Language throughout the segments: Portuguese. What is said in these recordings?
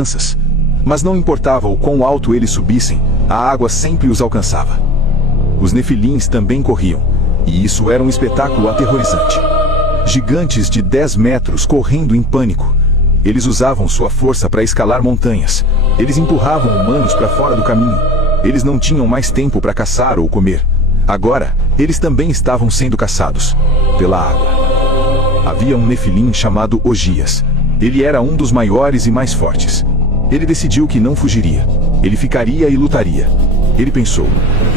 crianças. Mas não importava o quão alto eles subissem, a água sempre os alcançava. Os nefilins também corriam, e isso era um espetáculo aterrorizante. Gigantes de 10 metros correndo em pânico. Eles usavam sua força para escalar montanhas. Eles empurravam humanos para fora do caminho. Eles não tinham mais tempo para caçar ou comer. Agora, eles também estavam sendo caçados pela água. Havia um nefilim chamado Ogias. Ele era um dos maiores e mais fortes. Ele decidiu que não fugiria. Ele ficaria e lutaria. Ele pensou: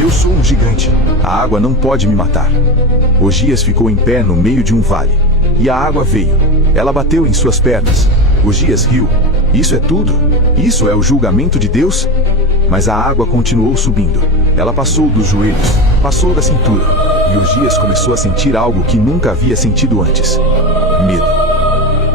eu sou um gigante. A água não pode me matar. Ogias ficou em pé no meio de um vale. E a água veio. Ela bateu em suas pernas. Ogias riu. Isso é tudo? Isso é o julgamento de Deus? Mas a água continuou subindo. Ela passou dos joelhos, passou da cintura. E Ogias começou a sentir algo que nunca havia sentido antes: medo.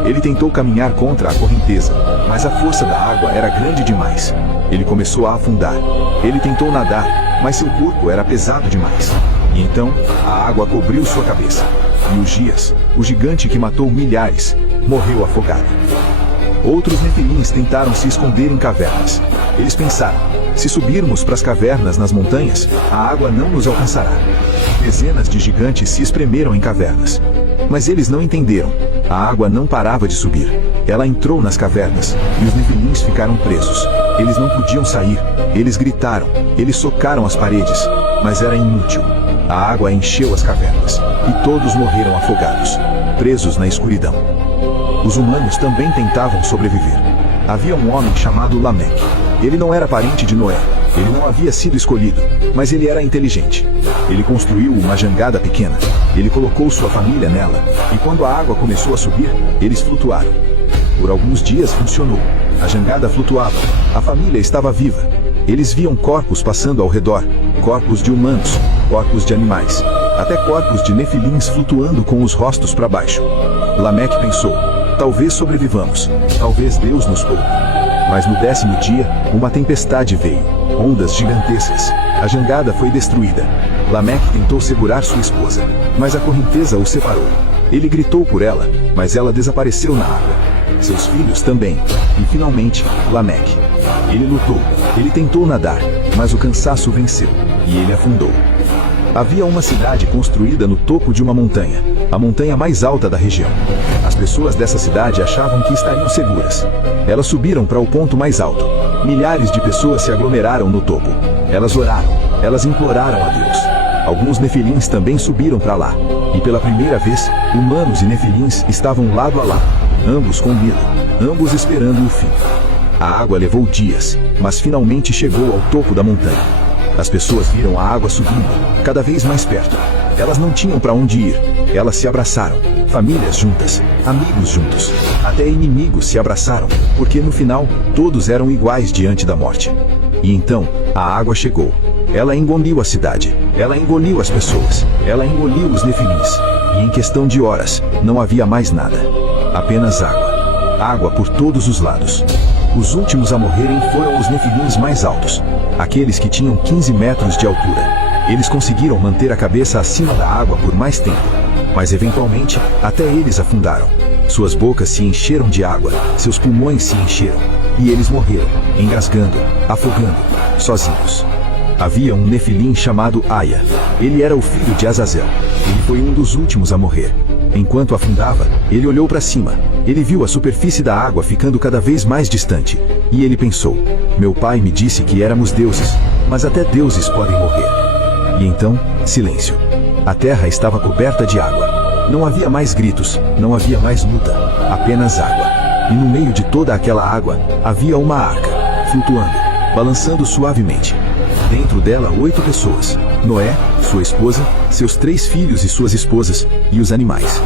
Ele tentou caminhar contra a correnteza, mas a força da água era grande demais. Ele começou a afundar. Ele tentou nadar, mas seu corpo era pesado demais. E então, a água cobriu sua cabeça. E Ogias, o gigante que matou milhares, morreu afogado. Outros nefilins tentaram se esconder em cavernas. Eles pensaram: se subirmos para as cavernas nas montanhas, a água não nos alcançará. Dezenas de gigantes se espremeram em cavernas. Mas eles não entenderam. A água não parava de subir. Ela entrou nas cavernas, e os nefilins ficaram presos. Eles não podiam sair. Eles gritaram. Eles socaram as paredes. Mas era inútil. A água encheu as cavernas, e todos morreram afogados, presos na escuridão. Os humanos também tentavam sobreviver. Havia um homem chamado Lameque. Ele não era parente de Noé. Ele não havia sido escolhido, mas ele era inteligente. Ele construiu uma jangada pequena. Ele colocou sua família nela, e quando a água começou a subir, eles flutuaram. Por alguns dias funcionou. A jangada flutuava. A família estava viva. Eles viam corpos passando ao redor, corpos de humanos, corpos de animais, até corpos de nefilins flutuando com os rostos para baixo. Lameque pensou: talvez sobrevivamos, talvez Deus nos poupe. Mas no 10º dia, uma tempestade veio, ondas gigantescas. A jangada foi destruída. Lameque tentou segurar sua esposa, mas a correnteza o separou. Ele gritou por ela, mas ela desapareceu na água. Seus filhos também. E finalmente, Lameque. Ele lutou, ele tentou nadar, mas o cansaço venceu, e ele afundou. Havia uma cidade construída no topo de uma montanha, a montanha mais alta da região. As pessoas dessa cidade achavam que estariam seguras. Elas subiram para o ponto mais alto. Milhares de pessoas se aglomeraram no topo. Elas oraram, elas imploraram a Deus. Alguns nefilins também subiram para lá. E pela primeira vez, humanos e nefilins estavam lado a lado, ambos com medo, ambos esperando o fim. A água levou dias, mas finalmente chegou ao topo da montanha. As pessoas viram a água subindo, cada vez mais perto. Elas não tinham para onde ir. Elas se abraçaram, famílias juntas, amigos juntos, até inimigos se abraçaram, porque no final, todos eram iguais diante da morte. E então, a água chegou. Ela engoliu a cidade, ela engoliu as pessoas, ela engoliu os nefilins. E em questão de horas, não havia mais nada. Apenas água. Água por todos os lados. Os últimos a morrerem foram os nefilins mais altos, aqueles que tinham 15 metros de altura. Eles conseguiram manter a cabeça acima da água por mais tempo, mas eventualmente, até eles afundaram. Suas bocas se encheram de água, seus pulmões se encheram, e eles morreram, engasgando, afogando, sozinhos. Havia um nefilim chamado Aia. Ele era o filho de Azazel. Ele foi um dos últimos a morrer. Enquanto afundava, ele olhou para cima. Ele viu a superfície da água ficando cada vez mais distante. E ele pensou: meu pai me disse que éramos deuses, mas até deuses podem morrer. E então, silêncio. A terra estava coberta de água. Não havia mais gritos, não havia mais luta, apenas água. E no meio de toda aquela água, havia uma arca, flutuando, balançando suavemente. Dentro dela 8 pessoas: Noé, sua esposa, seus 3 filhos e suas esposas, e os animais.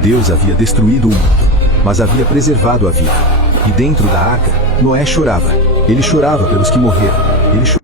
Deus havia destruído o mundo, mas havia preservado a vida. E dentro da arca, Noé chorava. Ele chorava pelos que morreram. Ele chorava